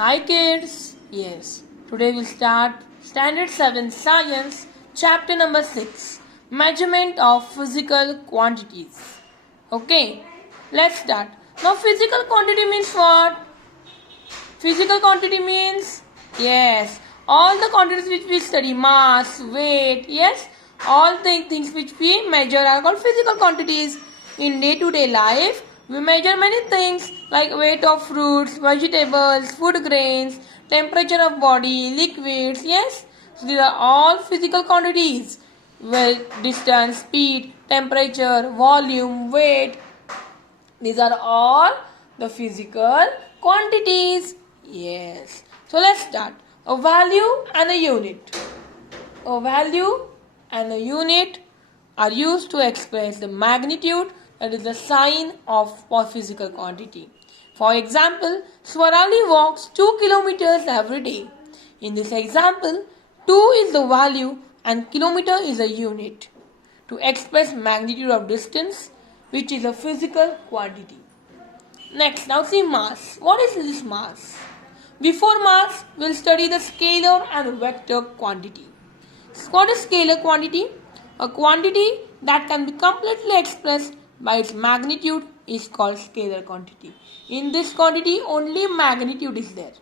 Hi kids. Yes. Today we'll start Standard 7 Science, chapter number 6, Measurement of Physical Quantities. Okay. Let's start. Now physical quantity means what? Physical quantity means yes, all the quantities which we study, mass, weight, yes, all the things which we measure are called physical quantities. In day-to-day life, we measure many things like weight of fruits, vegetables, food grains, temperature of body, liquids, yes. So these are all physical quantities. Well, distance, speed, temperature, volume, weight, these are all the physical quantities. Yes. So let's start. A value and a unit. A value and a unit are used to express the magnitude, that is the sign of physical quantity. For example, Swarali walks 2 kilometers every day. In this example, 2 is the value and kilometer is a unit to express magnitude of distance, which is a physical quantity. Next, now see mass. What is this mass? Before mass, we'll study the scalar and vector quantity. What is scalar quantity? A quantity that can be completely expressed by its magnitude is called scalar quantity. In this quantity, only magnitude is there.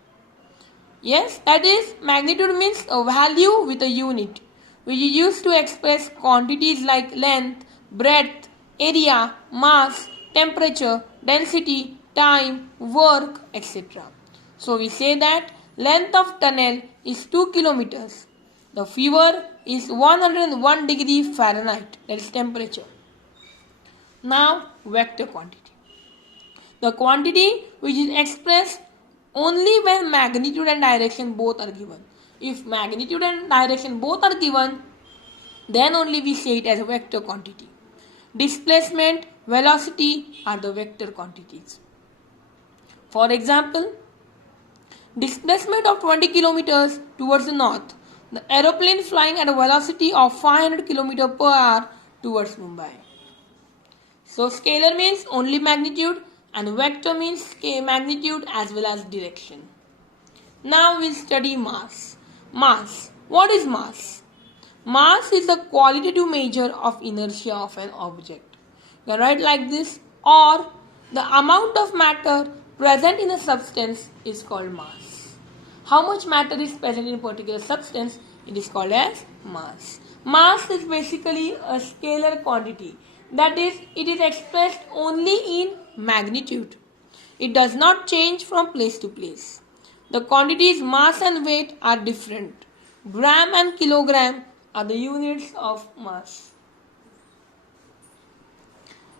Yes, that is, magnitude means a value with a unit, which is used to express quantities like length, breadth, area, mass, temperature, density, time, work, etc. So we say that length of tunnel is 2 kilometers. The fever is 101 degree Fahrenheit, that is temperature. Now, vector quantity. The quantity which is expressed only when magnitude and direction both are given. If magnitude and direction both are given, then only we say it as a vector quantity. Displacement, velocity are the vector quantities. For example, displacement of 20 kilometers towards the north. The aeroplane flying at a velocity of 500 km per hour towards Mumbai. So scalar means only magnitude and vector means magnitude as well as direction. Now we'll study mass. Mass. What is mass? Mass is the qualitative measure of inertia of an object. You can write like this, or the amount of matter present in a substance is called mass. How much matter is present in a particular substance? It is called as mass. Mass is basically a scalar quantity. That is, it is expressed only in magnitude. It does not change from place to place. The quantities mass and weight are different. Gram and kilogram are the units of mass.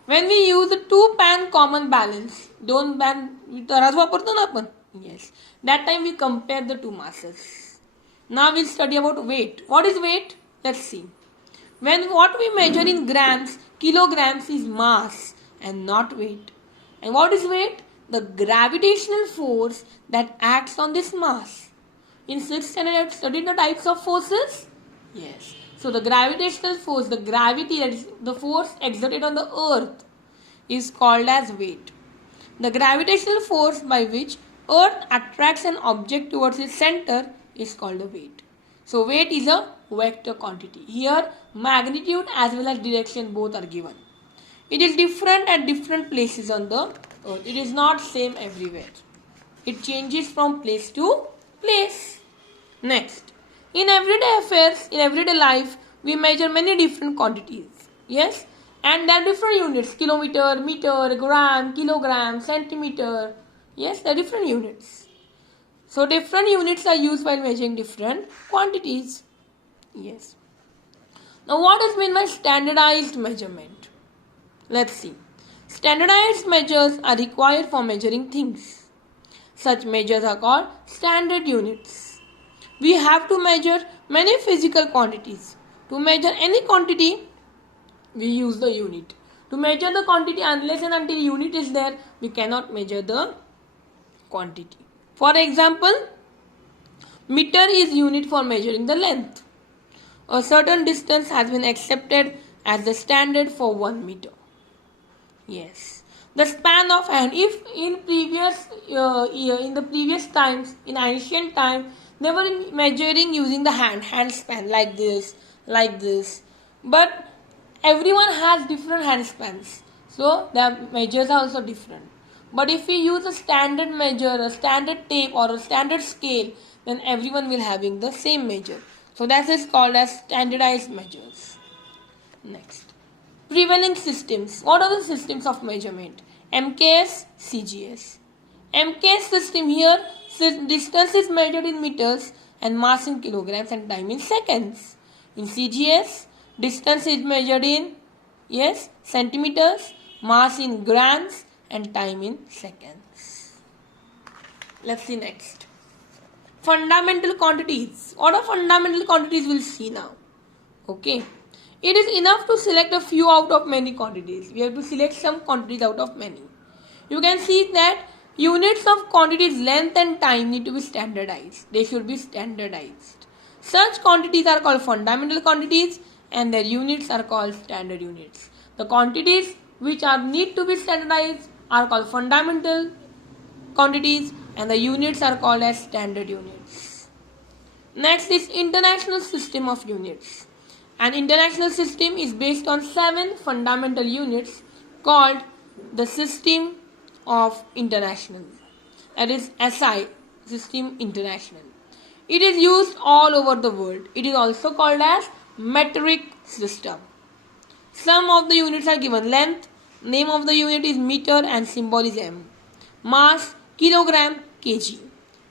When we use the 2-pan common balance, don't pan तराजू वापरतो ना आपण? Yes. That time we compare the two masses. Now we'll study about weight. What is weight? Let's see. When what we measure in grams, kilograms is mass and not weight. And what is weight? The gravitational force that acts on this mass. In 6th standard, you have studied the types of forces? Yes. So the gravitational force, the gravity, that is the force exerted on the earth, is called as weight. The gravitational force by which earth attracts an object towards its center is called the weight. So weight is a vector quantity. Here magnitude as well as direction both are given. It is different at different places on the earth. It is not same everywhere. It changes from place to place. Next, in everyday affairs, in everyday life, we measure many different quantities. Yes, and there are different units: kilometer, meter, gram, kilogram, centimeter. Yes, there are different units. So different units are used while measuring different quantities. Yes. Now what does mean by standardized measurement? Let's see. Standardized measures are required for measuring things. Such measures are called standard units. We have to measure many physical quantities. To measure any quantity, we use the unit. To measure the quantity, unless and until unit is there, we cannot measure the quantity. For example, meter is unit for measuring the length. A certain distance has been accepted as the standard for 1 meter. Yes. The span of hand. If in the previous times, in ancient time, they were measuring using the hand span like this. But everyone has different hand spans, so their measures are also different. But if we use a standard measure, a standard tape, or a standard scale, then everyone will having the same measure. So that is called as standardized measures. Next, prevailing systems. What are the systems of measurement? MKS, CGS. MKS system here, distance is measured in meters and mass in kilograms and time in seconds. In CGS, distance is measured in centimeters, mass in grams and time in seconds. Let's see next. Fundamental quantities. What are fundamental quantities? We'll see now. Okay. It is enough to select a few out of many quantities. We have to select some quantities out of many. You can see that units of quantities length and time need to be standardized. They should be standardized. Such quantities are called fundamental quantities and their units are called standard units. The quantities which need to be standardized are called fundamental quantities and the units are called as standard units. Next is international system of units. An international system is based on 7 fundamental units called the System of International. That is SI, System International. It is used all over the world. It is also called as metric system. Some of the units are given. Length, name of the unit is meter and symbol is M. Mass, kilogram, kg.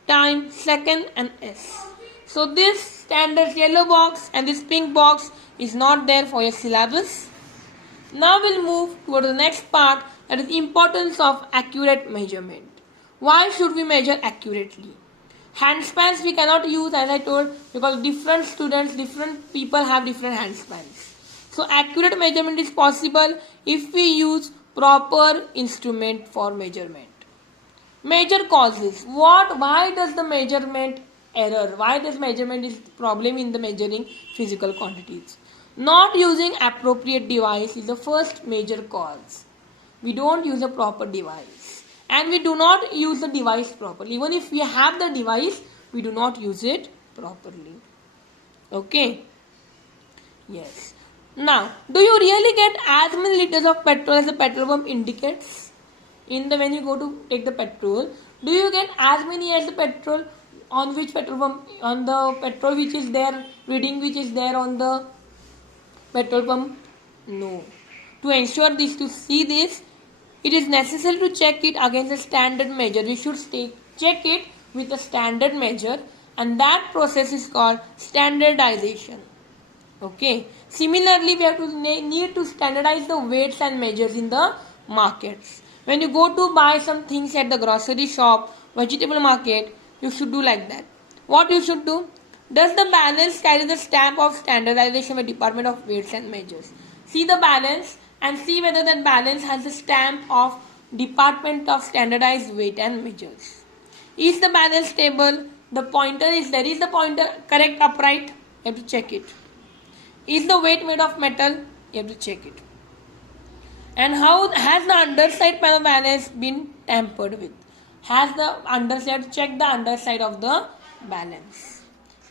Time, second and S. So this standard yellow box and this pink box is not there for your syllabus. Now we'll move toward the next part, that is importance of accurate measurement. Why should we measure accurately? Hand spans we cannot use, as I told, because different people have different hand spans. So accurate measurement is possible if we use proper instrument for measurement. Major causes. Why does the measurement error? Why does measurement is problem in the measuring physical quantities? Not using appropriate device is the first major cause. We don't use a proper device. And we do not use the device properly. Even if we have the device, we do not use it properly. Okay? Yes. Now, do you really get as many liters of petrol as the petrol pump indicates? When you go to take the petrol, do you get as many as the petrol on which petrol pump, on the petrol which is there, reading which is there on the petrol pump? No. To ensure this, to see this, it is necessary to check it against the standard measure. We should check it with a standard measure, and that process is called standardization. Okay. Similarly, we have to need to standardize the weights and measures in the markets. When you go to buy some things at the grocery shop, vegetable market, you should do like that. What you should do? Does the balance carry the stamp of standardization by Department of Weights and Measures? See the balance and see whether that balance has the stamp of Department of Standardized Weight and Measures. Is the balance stable? The pointer is there. Is the pointer correct, upright? You have to check it. Is the weight made of metal? You have to check it. And how has the underside panel balance been tampered with? Has the underside, check the underside of the balance.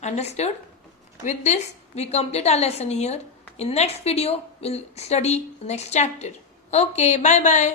Understood? With this, we complete our lesson here. In next video, we'll study the next chapter. Okay, bye bye.